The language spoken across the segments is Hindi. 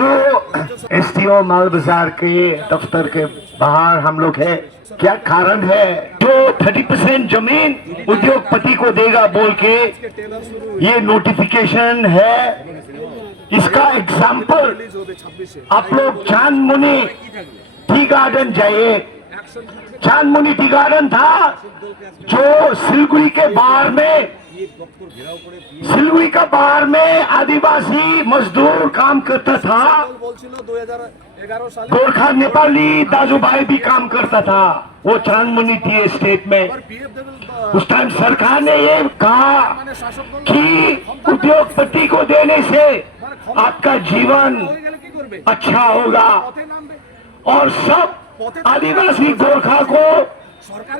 जो एसटीओ माल बाजार के दफ्तर के बाहर हम लोग है, क्या कारण है? जो 30% जमीन उद्योगपति को देगा बोल के ये नोटिफिकेशन है। इसका एग्जाम्पल आप लोग चांदमुनी टी गार्डन जाइए। चांदमुनी टी गार्डन था जो सिलगुड़ी के बाहर में, सिलगुड़ी का बाहर में आदिवासी मजदूर काम करता था। गोरखा नेपाली दाजूभाई भी काम करता था वो चांदमुनी टी एस्टेट में। उस टाइम सरकार ने ये कहा कि उद्योगपति को देने से आपका जीवन अच्छा होगा और सब आदिवासी गोरखा को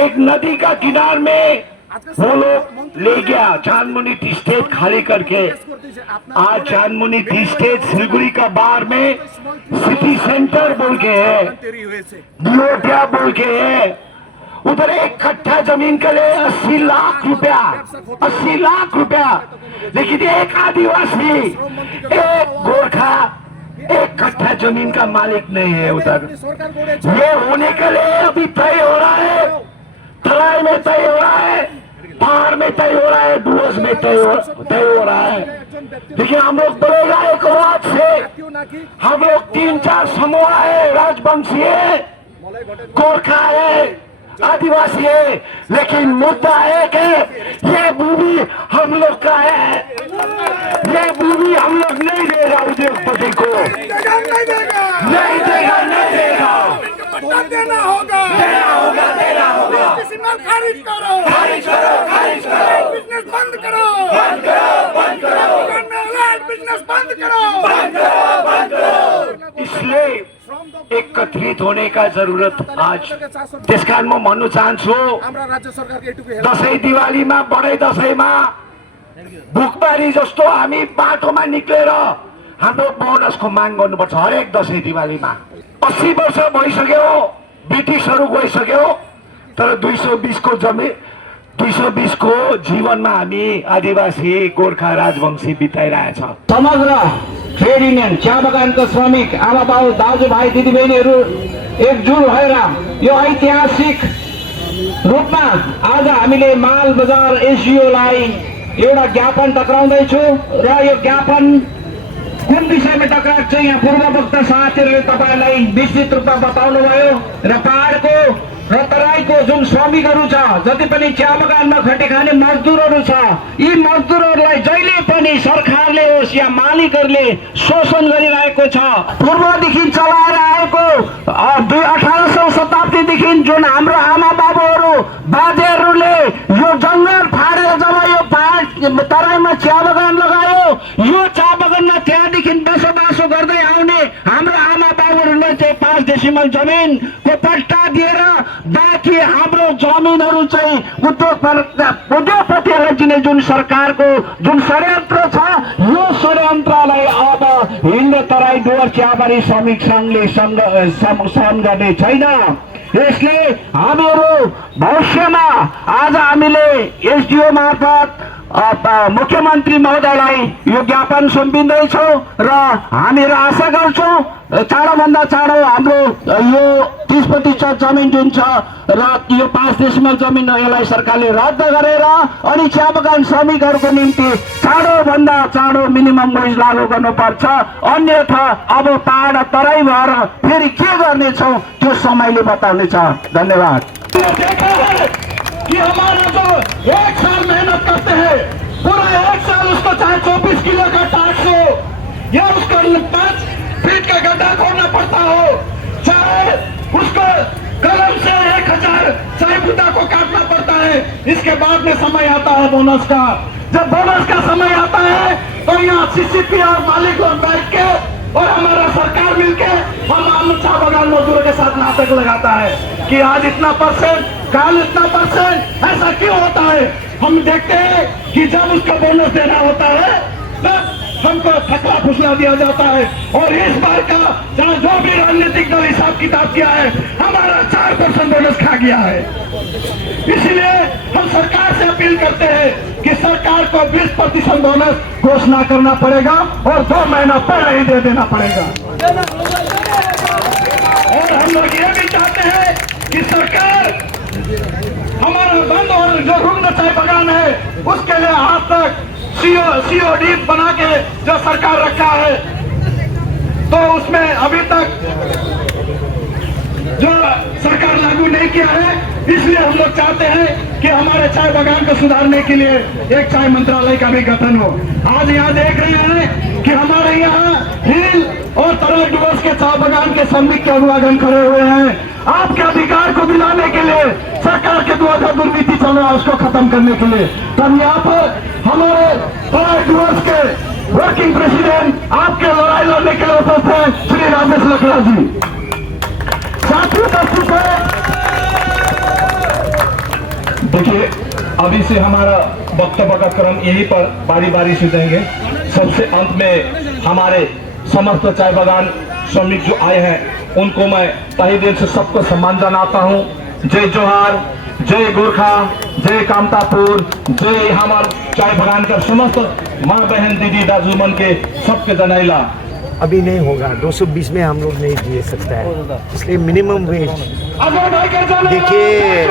एक नदी का किनार में वो लोग ले गया चांदमुनी टी स्टेट खाली करके। आज चांदमुनी टी स्टेट सिलगुड़ी का बाहर में सिटी सेंटर बोल के है, बिलोटिया बोल के है। उधर एक कट्ठा जमीन के लिए 80 लाख रुपया, 80 लाख रुपया। लेकिन एक आदिवासी, एक गोरखा एक कट्ठा जमीन का मालिक नहीं है उधर। ये होने के लिए अभी तय हो रहा है, तराई में तय हो रहा है, पहाड़ में तय हो रहा है, डुअर्स में तय हो रहा है। लेकिन हम लोग बोलेगा एक बात से, हम लोग 3-4 समूह है, राजवंशी है, गोरखा है, आदिवासी है, लेकिन मुद्दा है कि ये भूमि हम लोग का है। ये भूमि हम लोग नहीं देगा उद्योगपति को, नहीं देगा, नहीं देगा, नहीं देगा। देना होगा, देना होगा, देना होगा। खारिज करो, खारिज करो, खारिज करो। बिजनेस बंद करो, बंद करो, बंद करो, बिजनेस बंद करो, बंद करो, बंद करो। इसलिए एकत्रित होने का जरूरत आज। त्यस कारण म भन्नु चाहन्छु, दसैँ दिवालीमा बडै दसैँमा भुकबारी जस्तो हामी बाटोमा निक्लेर हाम्रो बोनसको माग गर्नुपर्छ हरेक दसैँ दिवालीमा। 80 वर्ष भइसक्यो, ब्रिटिसहरू गइसक्यो, तर 220 को जमिन, 220 को जीवनमा हामी आदिवासी गोर्खा राजवंशी बिताइरहेछ। समग्र ट्रेड युनियन, चिया बगानका श्रमिक, आमा बाउ, दाजुभाइ, दिदीबहिनीहरू एकजुट भएर यो ऐतिहासिक रूपमा आज हामीले माल बजार एसडिओलाई एउटा ज्ञापन टक्राउँदैछु र यो ज्ञापन कुन विषयमा टक्राएको छ यहाँ पूर्व वक्ता साथीहरूले तपाईलाई विस्तृत रूपमा बताउनु भयो र पहाडको र तराईको जुन श्रमिकहरू छ, जति पनि चिया बगानमा खटे खाने मजदुरहरू छ, यी मजदुरहरूलाई जहिले पनि सरकारले होस् या मालिकहरूले शोषण गरिरहेको छ। पूर्वदेखि चलाएर आएको 18औं शताब्दीदेखि जुन हाम्रो आमा बाबुहरू बाजेहरूले यो जङ्गल फाडेर जब यो पहाड तराईमा चिया बगान लगायो, यो चिया बगानमा त्यहाँदेखि बसोबासो गर्दै आउने हाम्रो आमा बाबुहरूले चाहिँ 5 डेसिमल जमिनको पट्टा दिएर बाँकी हाम्रो जमिनहरू चाहिँ उद्योगपतिहरूलाई दिने जुन सरकारको जुन षड्यन्त्र छ, यो षड्यन्त्रलाई अब हिन्द तराई डुवर्स चियाबारी श्रमिक संघले सहन गर्ने छैन। यसले हामीहरू भविष्यमा आज हामीले एसडिओ मार्फत मुख्यमन्त्री महोदयलाई यो ज्ञापन सुम्पिँदैछौँ र हामीहरू आशा गर्छौँ चाँडोभन्दा चाँडो हाम्रो यो 30% जमिन जुन छ र यो 5 डेसिमल जमिन यसलाई सरकारले रद्द गरेर अनि चिया बगान श्रमिकहरूको निम्ति चाँडोभन्दा चाँडो मिनिमम वेज लागू गर्नुपर्छ। अन्यथा अब पहाड तराई भएर फेरि के गर्नेछौँ त्यो समयले बताउनेछ। धन्यवाद। कि हमारा जो 1 साल मेहनत करते हैं, पूरा 1 साल उसको चाहे 24 किलो का टैक्स हो या उसको 5 फीट का गड्ढा खोदना पड़ता हो, चाहे उसको कलम से 1000 चाय बुद्धा को काटना पड़ता है। इसके बाद में समय आता है बोनस का। जब बोनस का समय आता है तो यहाँ सीसीपी और मालिक लोग बैठ के और हमारा सरकार मिलके हम चाय बगान मजदूरों के साथ नाटक लगाता है कि आज इतना परसेंट, कल इतना परसेंट। ऐसा क्यों होता है? हम देखते हैं कि जब उसका बोनस देना होता है तब हमको थकला फुसला दिया जाता है। और इस बार का जहाँ जो भी राजनीतिक दल हिसाब किताब किया है, हमारा 4% बोनस खा गया है। इसलिए हम सरकार से अपील करते हैं कि सरकार को 20% बोनस घोषणा करना पड़ेगा और 2 महीना पहले ही दे देना पड़ेगा। और हम लोग ये भी चाहते हैं कि सरकार हमारा बंद और जो रुग्ण चाय बागान है उसके लिए आज तक COD बना के जो सरकार रखा है, तो उसमें अभी तक जो सरकार लागू नहीं किया है। इसलिए हम लोग चाहते हैं कि हमारे चाय बागान को सुधारने के लिए एक चाय मंत्रालय का भी गठन हो। आज यहाँ देख रहे हैं कि हमारे यहाँ हिल और तरल डुवर्स के चाय बागान के श्रमिक के अभिभागन खड़े हुए हैं। आपके अधिकार को दिलाने के लिए सरकार के द्वारा दुर्नीति चल रहा है, उसको खत्म करने के लिए। तब यहाँ पर हमारे तरल डुवर्स के वर्किंग प्रेसिडेंट आपके लड़ाई लड़ने के लिए उपस्थित हैं श्री राजेश लकड़ा जी। साथी उपस्थित है। देखिए, अभी से हमारा वक्तव्य का क्रम यहीं पर बारी बारी से देंगे। सबसे अंत में हमारे समस्त चाय बागान श्रमिक जो आए हैं उनको मैं तहे दिल से सबको सम्मान जनाता हूँ। जय जोहार, जय गोरखा, जय कामतापुर, जय हमारे चाय बागान का समस्त माँ बहन दीदी दाजूमन के सबके जनाइला। अभी नहीं होगा, 220 में हम लोग नहीं दे सकता है, इसलिए मिनिमम वेज। देखिए,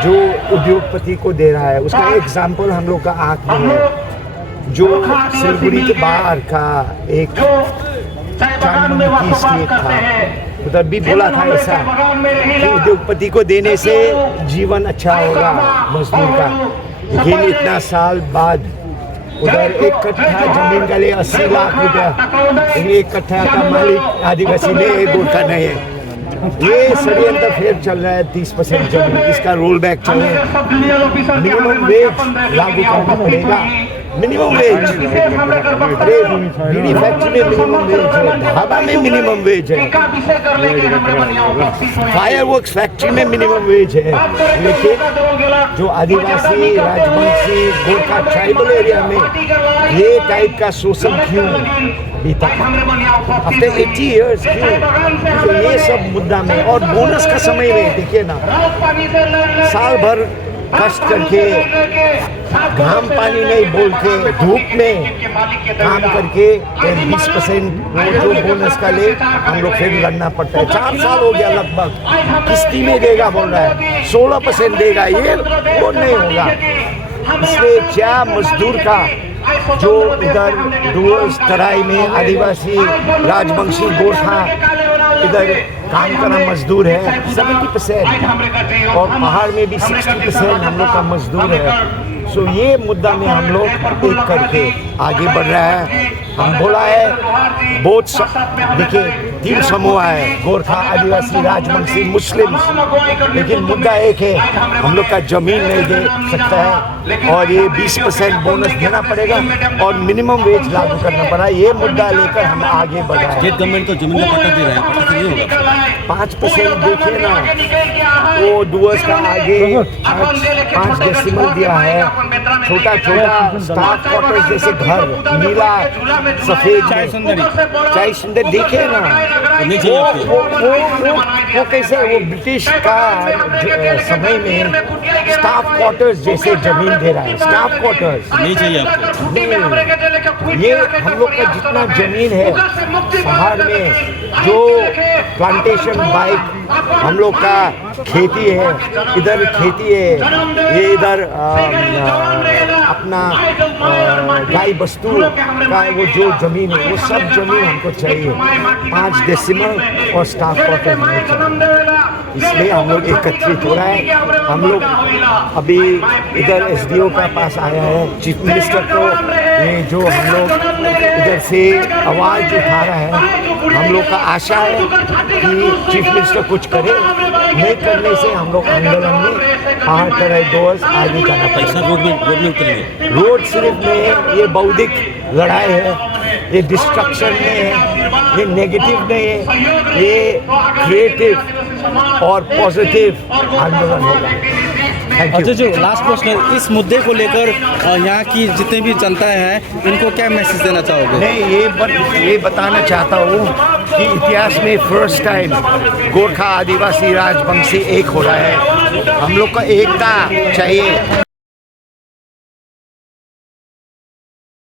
जो उद्योगपति को दे रहा है उसका एग्जाम्पल हम लोग का आंख में है। जो सिलगुड़ी के बाहर का एक स्टेट था, उधर भी बोला था ऐसा कि उद्योगपति को देने से जीवन अच्छा होगा मजदूर का। लेकिन इतना साल बाद उधर एक कट्ठा जमीन का लिए 80 लाख रुपया, एक कट्ठा का मालिक आदिवासी ने, गोरखा नहीं है। ये षड्यंत्र फिर चल रहा है। 30% जमीन, इसका रोल बैक चल रहा है। मिनिमम वेज लागू करना पड़ेगा। मिनिमम वेज, बीड़ी फैक्ट्री में मिनिमम वेज है, ढाबा में मिनिमम वेज है, फायरवर्क्स फैक्ट्री में मिनिमम वेज है। लेकिन जो आदिवासी, राजवंशी, गोरखा ट्राइबल एरिया में ये टाइप का शोषण क्यों बीता आफ्टर 80 इयर्स क्यों? तो ये सब मुद्दा में, और बोनस का समय में देखिए ना, साल भर कष्ट करके, घाम पानी नहीं बोल के, धूप में काम करके 20% जो बोनस का ले हम लोग फिर लड़ना पड़ता है। 4 साल हो गया लगभग, किस्ती में देगा बोल रहा है, 16% देगा, ये वो नहीं होगा। इसलिए क्या मजदूर का जो इधर डुवर्स तराई में आदिवासी, राजवंशी, गोरखा इधर काम करना मजदूर है 70%, और पहाड़ में भी 60% हम लोग का मजदूर है। सो ये मुद्दा में हम लोग एक करके आगे बढ़ रहा है। हम बोला है बहुत, देखिए 3 समूह है, गोरखा, आदिवासी, राजवंशी, मुस्लिम, लेकिन मुद्दा एक है, हम लोग का जमीन नहीं दे सकता है और ये 20% बोनस देना पड़ेगा और मिनिमम वेज लागू करना पड़ा। ये मुद्दा लेकर हम आगे बढ़ रहे हैं। स्टेट गवर्नमेंट तो जमीन का पट्टा दे रहा है, 5% देखिए ना, वो डुवर्स का आगे 5 डेसिमल दिया है। छोटा छोटा स्टाफ क्वार्टर्स जैसे घर, नीला सफेद चाय सुंदर देखे ना, वो कैसे, वो ब्रिटिश का समय में स्टाफ क्वार्टर्स जैसे जमीन दे रहा है। स्टाफ क्वार्टर्स नहीं चाहिए आपको? नहीं, ये हम लोग का जितना जमीन है पहाड़ में, जो प्लांटेशन बाइक हम लोग का खेती है, इधर खेती है, ये इधर अपना गाय बस्तु का वो जो जमीन है, वो सब जमीन हमको चाहिए। 5 डेसिमल और स्टाफ क्वार्टर होने चाहिए। इसलिए हम लोग एकत्रित हो रहा है। हम लोग अभी इधर SDO का पास आया है, चीफ मिनिस्टर को ये जो हम लोग इधर से आवाज़ उठा रहा है, हम लोग का आशा है कि चीफ मिनिस्टर कुछ करे। नहीं करने से हम लोग आंदोलन में पहाड़ तरह डोर्स आगे जाना पड़ेगा। रोड में उतरेंगे। रोड सिर्फ में ये बौद्धिक लड़ाई है, ये डिस्ट्रक्शन नहीं है, ये नेगेटिव नहीं है, ये क्रिएटिव और पॉजिटिव आंदोलन होगा। अच्छा, जो लास्ट प्रश्न, इस मुद्दे को लेकर यहाँ की जितने भी जनता हैं इनको क्या मैसेज देना चाहोगे? नहीं, ये बताना चाहता हूँ कि इतिहास में फर्स्ट टाइम गोरखा, आदिवासी, राजवंशी एक हो रहा है। हम लोग का एकता चाहिए।